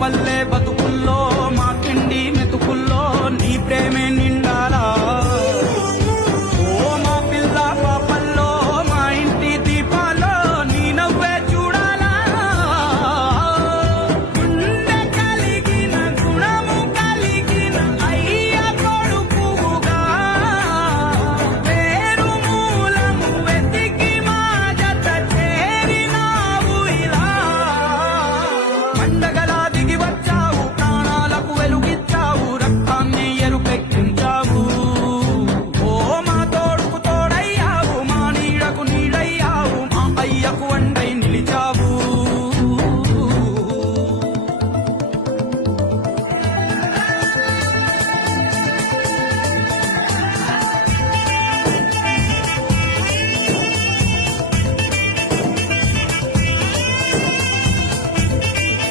పల్లె బతుకుల్లో మా కిండి మెతుకుల్లో నీ ప్రేమే నిండాలా. ఓ మా పిల్ల పాపల్లో మా ఇంటి దీపాల్లో నీ నవ్వే చూడాలా. గుండె కలిగిన గుణము కలిగిన అయ్య కొడుకుగా పేరు మూలము వెతికి మా జత చేరినావు ఇలా. పండగ